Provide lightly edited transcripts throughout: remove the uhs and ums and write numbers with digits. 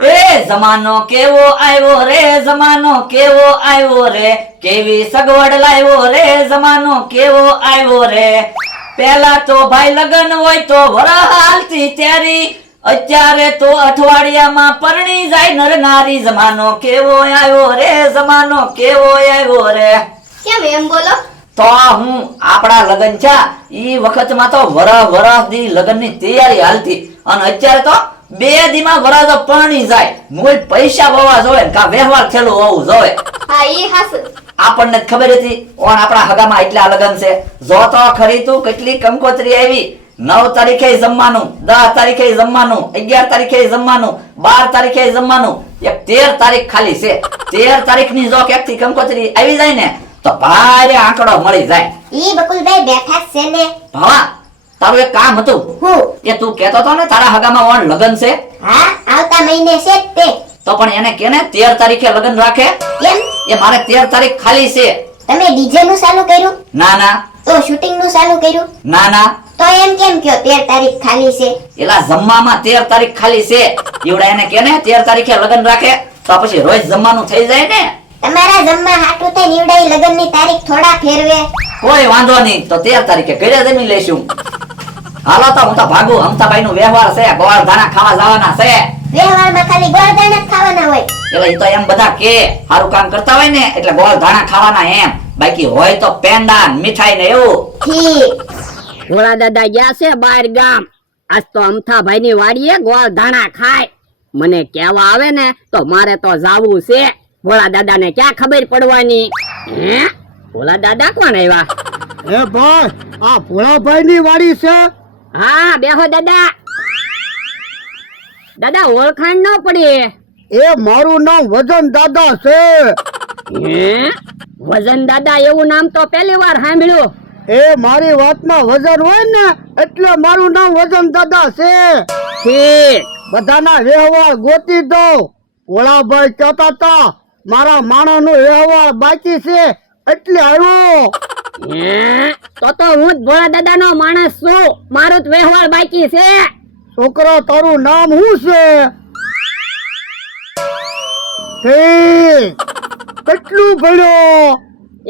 એ જમાનો કેવો આવ્યો રે, જમાનો કેવો આવ્યો રે, કેવી સગવડ લાવ્યો રે, જમાનો કેવો આવ્યો રે. પેલા તો ભાઈ લગન હોય તો વરહ હાલતી ત્યારી, અત્યારે તો અઠવાડિયામાં પરણી જાય નર નારી. જમાનો કેવો આવ્યો રે, જમાનો કેવો આવ્યો રે. કેમ એમ બોલો? તો હું આપણા લગન છે ઈ વખતમાં તો વરહ દી લગનની તૈયારી હાલતી, અને અત્યારે તો 2 દીમાં વરહ તો પરણી જાય. મૂળ પૈસા હોવા જોવે કા વ્યવહાર થયેલો હોવું જોવે. હા ઈ હાસુ. આપણને જ ખબર હતી ઓન આપણા હગામાં એટલા લગન છે. જો તો ખરી તું કેટલી કંકોત્રી આવી. 9 તારીખે જમવાનું, 10 તારીખે જમવાનું, 11 તારીખે જમવાનું, 12 તારીખે જમવાનું, એક 13 તારીખ ખાલી છે. 13 તારીખની જો ક્યાંકથી કંકોત્રી આવી જાય ને તો ભારે આંકડો મળી જાય. ઈ બકુલભાઈ બેઠા જ છે ને. ભવા તારું એક કામ હતું. હું? કે તું કહેતો તો ને તારા હગામાં ઓન લગન છે. હા આવતા મહિને છે જ તે. તો પણ એને કે ને 13 તારીખે લગન રાખે. કેમ? એ મારે 13 તારીખ ખાલી છે. તમે ડીજે નું ચાલુ કર્યું? ના ના. તો શૂટિંગ નું ચાલુ કર્યું? ના ના. તો એમ કેમ કયો 13 તારીખ ખાલી છે? એલા જમવામાં 13 તારીખ ખાલી છે. એવડા એને કે ને 13 તારીખે લગન રાખે તો પછી રોજ જમવાનું થઈ જાય ને. તમારા જમવા હાટું થઈ નીવડાઈ લગન ની તારીખ થોડા ફેરવે. કોઈ વાંધો નહીં, તો 13 તારીખે ઘરે જમી લેશું. હાલો તો હું તો ભાગું. હમતાભાઈ નું વ્યવહાર છે, ગોળ ધાણા ખાવા જવાના છે. વ્યવહારમાં ખાલી ગોળદાણા જ ખાવાના હોય. એટલે ઈ તો એમ બધા કે સારું કામ કરતા હોય ને એટલે ગોળ ધાણા ખાવાના એમ. બાકી હોય તો પેંડા મીઠાઈ ને એવું. ઠીક. ભોળા દાદા ગયા છે બહાર ગામ. આજ તો અમથાભાઈ ની વાડીએ ગોળ ધાણા ખાય. મને કેવા આવે ને તો મારે તો જાવું છે. ભોળા દાદા ને ક્યાં ખબર પડવાની. હે ભોળા દાદા કોણ આવ્યા? એ ભાઈ, આ ભોળાભાઈ ની વાડી છે? હા બેહો દાદા. દાદા ઓળખાણ ન પડી. એ મારું નામ વજન દાદા છે. હે વજન દાદા એવું નામ તો પહેલી વાર સાંભળ્યું. એ મારી વાતમાં વજન હોય ને એટલે મારું નામ વજન દાદા છે. ઠીક. બધાના વ્યવહાર ગોતી દો. ભોળાભાઈ કહેતા હતા મારા માણસ નો વ્યવહાર બાકી છે એટલે આવ્યો. હે તો હું જ ભોળા દાદા નો માણસ છું. મારો જ વ્યવહાર બાકી છે. છોકરા તારું નામ શું છે? ઠીક. કેટલું ભણ્યો?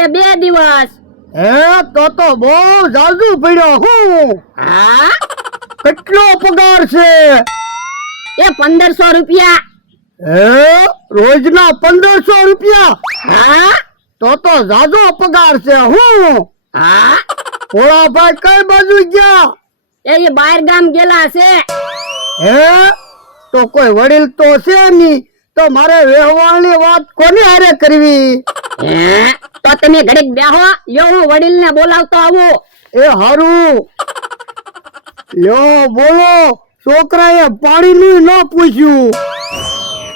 એ 2 દિવસ. હે તો બહુ જાજુ ભણ્યો. હું હા કેટલો પગાર છે? એ 1500 રૂપિયા. હે રોજના 1500 રૂપિયા? હા તો જાજો પગાર છે. હું હા ભોળાભાઈ કઈ બાજુ ગયા? એ બહાર ગામ ગયેલા છે. હે તો કોઈ વડીલ તો છે નહીં, તો મારે વ્યવહારની વાત કોની હારે કરવી? હે તો તમે ઘડીક બેહો, લ્યો હું વડીલ ને બોલાવતો આવું. એ હારું. લ્યો બોલો. છોકરાએ પાણીનું ન પૂછ્યું.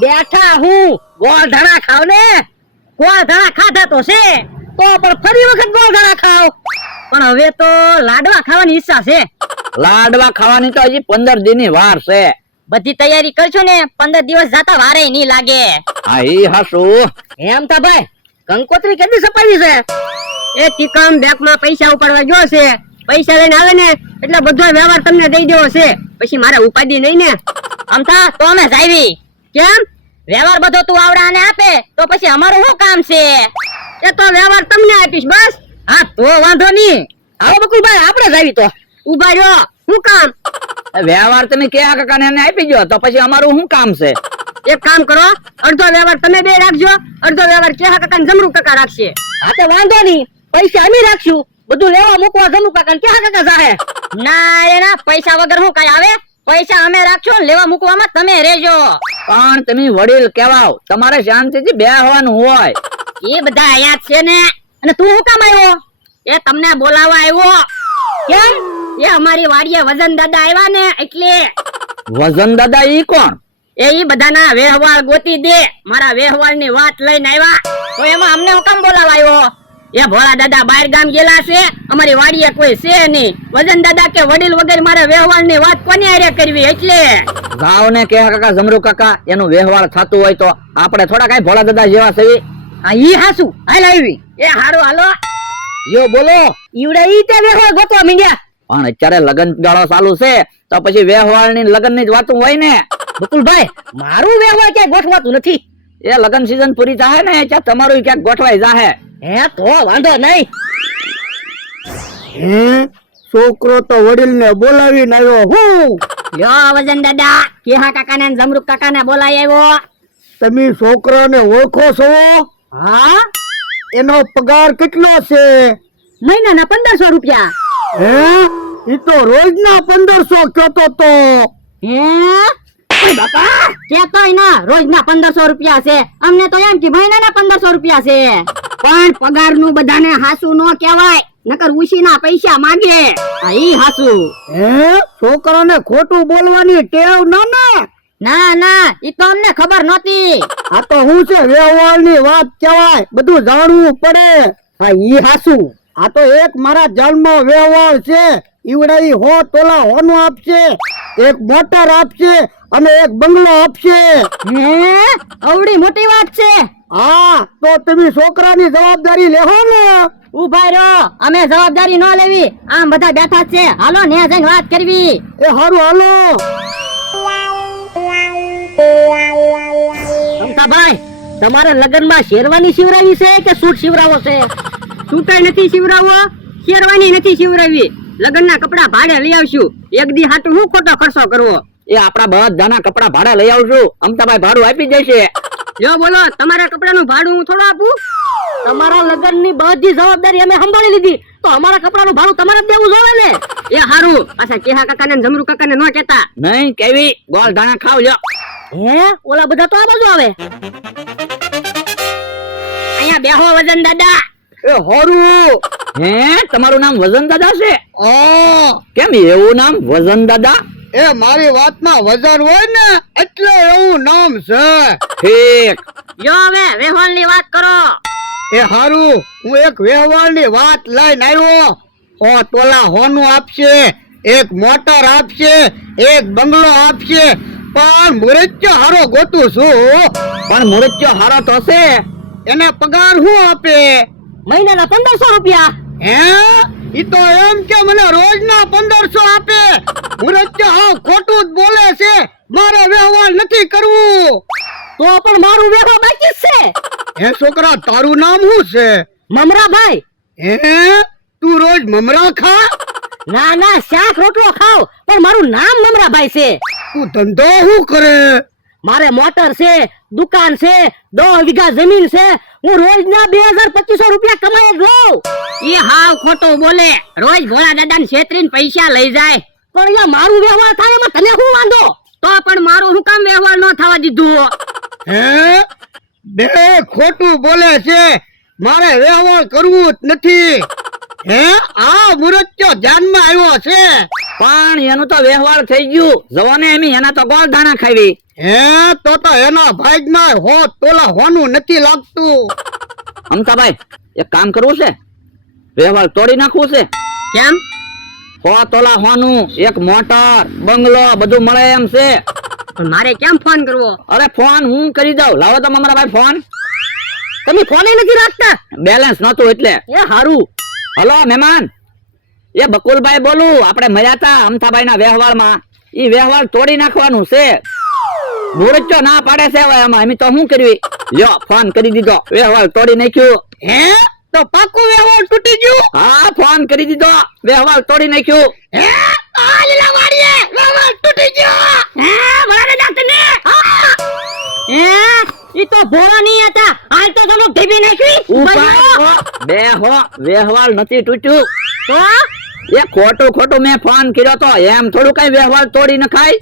બેઠા હું ગોળ ધાણા ખાવ ને. ગોળ ધાણા ખાધા તો છે, તો પણ ફરી વખત ગોળ ધાણા ખાવ. પણ હવે તો લાડવા ખાવાની ઈચ્છા છે. લાડવા ખાવાની તો હજી 15 દિનની વાર છે. બધી તૈયારી કરશો ને 15 દિવસ જાતા વારે નહીં લાગે. હા ઈ હાસુ. એમ તા ભાઈ કંકોત્રી કેટલી સપાવી છે? એ ટીકમ બેંક માં પૈસા ઉપાડવા ગયો છે. પૈસા લઈને આવે ને એટલે બધો વ્યવહાર તમને દઈ દેવો છે. પછી મારે ઉપાડી નહીં ને. અમથા તો અમે જાવી. કેમ? વ્યવહાર બધો તું આવડાને આપે તો પછી અમારું શું કામ છે? એ તો વ્યવહાર તમને આપીશ બસ. હા તો વાંધો નહીં. આવો બકુલભાઈ આપણે જાવી તો. ઉભા રહ્યો. શું કામ? વ્યવહાર તમે કેયા કાકાને એને આપી ગયો તો પછી અમારું શું કામ છે? એક કામ કરો, અડધો વ્યવહાર તમે બે રાખજો, અડધો વ્યવહાર કેહા કાકા ને જમરૂ કાકા રાખશે. હા તે વાંધો નહીં, પૈસા અમે રાખશું. બધું લેવા મૂકવા જમરૂ કાકા ને કેહા કાકા જાહે. ના રે ના, પૈસા વગર શું કઈ આવે? પૈસા અમે રાખશું, લેવા મૂકવામાં તમે રહેજો. પણ તમે વડીલ કહેવાવ, તમારે શાંતિથી બેહવાનું હોય. એ બધા અહીંયા છે ને. અને તું શું કામ આવ્યો? એ તમને બોલાવવા આવ્યો. કેમ? એ અમારી વાડીએ વજન દાદા આવ્યા ને એટલે. વજન દાદા ઈ કોણ? એ ઈ બધાના વ્યવહાર ગોતી દે. મારા વ્યવહારની વાત લઈને આવ્યા. તો એમાં અમને હું કામ બોલાવા આવ્યો? એ ભોળા દાદા બહાર ગામ ગયેલા છે, અમારી વાડીએ કોઈ છે નહીં. વજન દાદા કે વડીલ વગર મારા વ્યવહારની વાત કોની હારે કરવી એટલે. ગાવ ને કે કાકા જમરૂ કાકા એનું વ્યવહાર થતું હોય તો આપણે થોડા કઈ ભોળા દાદા જેવા છે. હા ઈ હાસુ હાલ આવી. એ હારું હાલો. યો બોલો. ઈવડે ઈ તે વ્યવહાર ગોતવા મીંડ્યા. પણ અત્યારે લગન ગાળો ચાલુ છે તો પછી વ્યવહાર ની લગન ની જ વાતું હોય ને. બકુલભાઈ મારું વ્યવહાર ક્યાંય ગોઠવાતું નથી. એ લગન સીઝન પૂરી થાય ને ત્યાં તમારું ક્યાંક ગોઠવાઈ જાહે. હે તો વાંધો નહીં. હે છોકરો તો વડીલને બોલાવીને આવ્યો હું. લ્યો વજન દાદા કેહા કાકાને ને જમરૂક કાકાને બોલાઈ આવ્યો. તમે છોકરાને ઓળખો છો? હા એનો પગાર કેટલો છે? મહિનાના 1500 રૂપિયા. હે ઈ તો રોજના 1500 કહેતો તો. હે ઓય બાપા કેતોય ના રોજના 1500 રૂપિયા છે. અમને તો એમ કે મહિનાના 1500 રૂપિયા છે. પણ પગારનું બધાને હાસુ નો કહેવાય, નકર ઉશીના પૈસા માંગે. આ ઈ હાસુ. હે છોકરાને ખોટું બોલવાની ટેવ ના ના ઈ તો અમને ખબર નહોતી. આ તો હું છે વ્યવહારની વાત કહેવાય, બધું જાણવું પડે. હા ઈ હાસુ. આ તો એક મારા જન્મ વ્યવહાર છે. ઈવડાઈ 100 તોલા હોનું આપશે, એક મોટર આપશે અને એક બંગલો આપશે. હે અવડી મોટી વાત છે. હા તો તમે છોકરાની જવાબદારી લેહો ને. ઉભા રહ્યો, અમે જવાબદારી ન લેવી. આમ બધા બેઠા છે, હાલો ને જઈને વાત કરવી. એ હારું હાલો. અમતાભાઈ તમારે લગનમાં શેરવાની શિવરાવી છે કે સૂટ શિવરાવો છે? સૂટાઈ નથી શિવરાવો, શેરવાની નથી શિવરાવી. લગનના કપડા ભાડે લઈ આવશું. એક દી હાટુ હું ખોટો ખર્ચો કરવો? એ આપણા બધાના કપડા ભાડે લઈ આવશું. અમતાભાઈ ભાડું આપી જશે. જો બોલો તમારા કપડાનું ભાડું હું થોડું આપું? તમારા લગનની બધી જવાબદારી અમે સંભાળી લીધી, તો અમારા કપડાનું ભાડું તમારે જ દેવું જોવે ને. એ હારું પાછા કેહા કાકાને ને જમરૂ કાકાને નો કહેતા. નહીં કેવી ગોળ ધાણા ખાવ લ્યો. હે ઓલા બધા તો આ બાજુ આવે. અહીંયા બેહો વજન દાદા. એ હારું. હે તમારું નામ વજન દાદા છે? આ કેમ એવું નામ વજન દાદા? એ મારી વાતમાં વજન હોય ને એટલે એવું નામ છે. ઠીક. જો હવે વેહોલની વાત કરો. એ હારું હું એક વ્યવહારની વાત લઈને આવ્યો. 100 તોલા હોનું આપશે, એક મોટર આપશે, એક બંગલો આપશે. પણ મુરચ્યો હારો ગોતું છું. પણ મુરચ્યો હારો તો છે. એને પગાર શું આપે? મહિનાના 1500 રૂપિયા. હે ઈ તો એમ કે મને રોજના 1500 આપે. મુરચ્યો હાવ ખોટું જ બોલે છે. મારે વ્યવહાર નથી કરવું. તો પણ મારું વ્યવહાર બાકી જ છે. હે છોકરા તારું નામ શું છે? મમરાભાઈ. હે તું રોજ મમરા ખા? ના ના શાક રોટલો ખાવ, પણ મારું નામ મમરાભાઈ છે. તું ધંધો શું કરે? મારે મોટર છે, દુકાન છે, 10 વીઘા જમીન છે. હું રોજના 2200 રૂપિયા કમાઈ જ લઉં. એ હાવ ખોટું બોલે. રોજ ભોળા દાદાને છેતરીને પૈસા લઈ જાય. પણ અહીંયા મારું વ્યવહાર થાય એમાં તને શું વાંધો? તો પણ મારું શું કામ વ્યવહાર ન થવા દીધું? હે બે ખોટું બોલે છે. મારે વ્યવહાર કરવું જ નથી. હે આ મુરચ્યો ધ્યાનમાં આવ્યો છે. પણ એનું તો વ્યવહાર થઈ ગયું. જવાને એમ એના તો ગોળ ધાણા ખાવી. હે તો એના ભાગમાં 100 તોલા હોનું નથી લાગતું. અમતાભાઈ એક કામ કરવું છે, વ્યવહાર તોડી નાખવું છે. કેમ? 100 તોલા હોનું, એક મોટર, બંગલો બધું મળે એમ છે. પણ મારે કેમ ફોન કરવો? અરે ફોન હું કરી દઉં. લાવો તો મારા ભાઈ ફોન. તમે ફોને નથી રાખતા? બેલેન્સ નતું એટલે. એ હારું. હલો મહેમાન, એ બકુલભાઈ બોલું. આપણે મળ્યા તા અમથાભાઈ ના વ્યવહારમાં. ઈ વ્યવહાર તોડી નાખવાનું છે. મુરચ્ચો ના પાડે છે. હવે એમાં અમે તો શું કરવી? લ્યો ફોન કરી દીધો, વ્યવહાર તોડી નાખ્યું. હે તો પાકું વ્યવહાર તૂટી ગયું. હા ફોન કરી દીધો, વ્યવહાર તોડી નાખ્યું. હે આ લીલા વાડીએ વ્યવહાર તૂટી ગયો. હે ભોળા દાદા તને? હે ઈ તો ભોળા નહીં હતા. હાલ તો તમે ઢીબી નાખી. બેહો, વ્યવહાર નથી તૂટ્યું. તો એ ખોટું મેં ફોન કર્યો તો. એમ થોડું કઈ વ્યવહાર તોડી નખાય?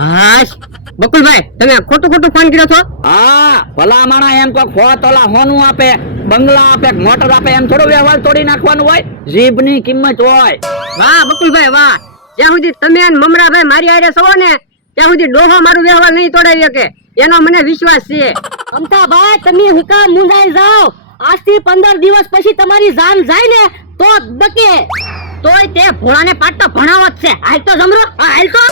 હાશ બકુલભાઈ તમે ખોટું ફોન કર્યો છો? હા ભલા માણા એમ કોઈ 100 તોલા હોનું આપે, બંગલા આપે, મોટર આપે, એમ થોડું વ્યવહાર તોડી નાખવાનું હોય. જીભની કિંમત હોય. વાહ બકુલભાઈ વાહ. જ્યાં સુધી તમે અને મમરાભાઈ મારી હારે છો ને ત્યાં સુધી ડોહો મારું વ્યવહાર નહીં તોડાવી શકે, એનો મને વિશ્વાસ છે. અમતાભાઈ તમે હું કામ મુંજાઈ જાઓ? આજથી 15 દિવસ પછી તમારી જાન જાય ને તો જ બકે. તોય તે ભોળાને પાટ તો ભણાવો જ છે. હાલ તો જમરો, હાલ તો.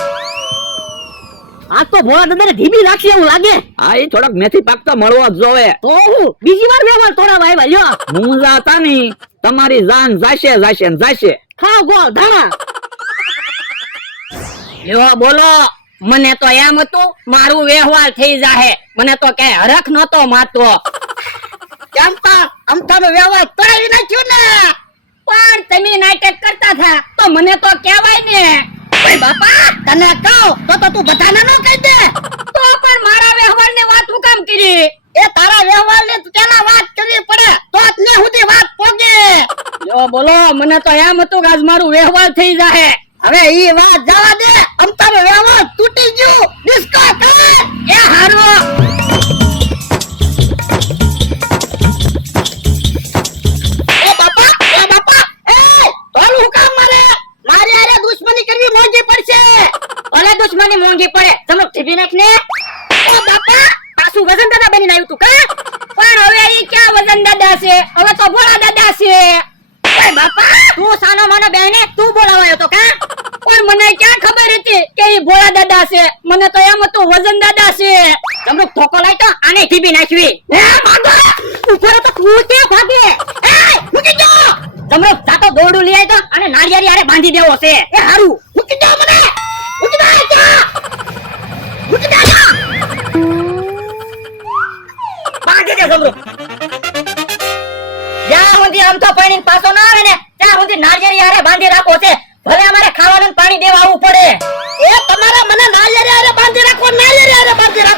આજ તો ભોળા દાદાને ઢીબી નાખી એવું લાગે. હા ઈ થોડોક મેથી પાક તો મળવો જ જોવે. તો હું બીજી વાર વ્યવહાર તોડાવા આવ્યા. લ્યો મુંજાતા ની, તમારી જાન જાશે ને જાશે. ખાવ ગોળ ધાણા. લ્યો બોલો, મને તો એમ હતું મારું વ્યવહાર થઈ જાહે, મને તો કઈ હરખ નતો માતો. ચંપા અમથાનો વ્યવહાર તોડી નાખ્યો ને. પણ તમે નાટક કરતા થા તો મને તો કહેવાય ને. ઓય બાપા તને કહું તો તું બધાને ન કહી દે. તો પણ મારા વ્યવહારની વાત હું કામ કરી? એ તારા વ્યવહારની પેલા વાત કરવી પડે તો જ ને સુધી વાત પોગે. જો બોલો, મને તો એમ હતું કે આજ મારું વ્યવહાર થઈ જાહે. હવે ઈ વાત જવા દે, અમથાનો વ્યવહાર તૂટી ગયો. ડિસ્કો કર. એ હારું. એ બાપા એ તોલું હું કામ મારે મારી હારે દુશ્મની કરવી મોંઘી પડશે. ઓલે દુશ્મની મોંઘી પડે, તમે ટીપી નાખ ને. ઓ બાપા પાછું વજન દાદા બનીને આવ્યું તું કા? પણ હવે ઈ ક્યાં વજન દાદા છે, હવે તો ભોળા દાદા છે. ઓય બાપા તું સાનો માનો બેને તું બોલાવાયો તો કા? પણ મને ક્યાં ખબર હતી કે ઈ ભોળા દાદા છે, મને તો એમ હતું વજન દાદા છે. તમે ઠોકો લાઈ તો આને ટીપી નાખવી. હે ભાગો ઉપર તો તું કે ભાગે. એ મૂકી દો તમે જાતો દોરડું લઈ આય તો અને નાળિયેરી હારે બાંધી દેવો છે. એ હારું મૂકી દો મને મૂકી દો મૂકી દો બાંધી દે જમરો. જ્યાં સુધી આમ તો પાણી પાછો ના આવે ને ત્યાં સુધી નાળિયેરી હારે બાંધી રાખો છે, ભલે અમારે ખાવાનું ને પાણી દેવા આવવું પડે. એ તમારે મને નાળિયેરી હારે બાંધી રાખો નાળિયેરી હારે બાંધી રાખો.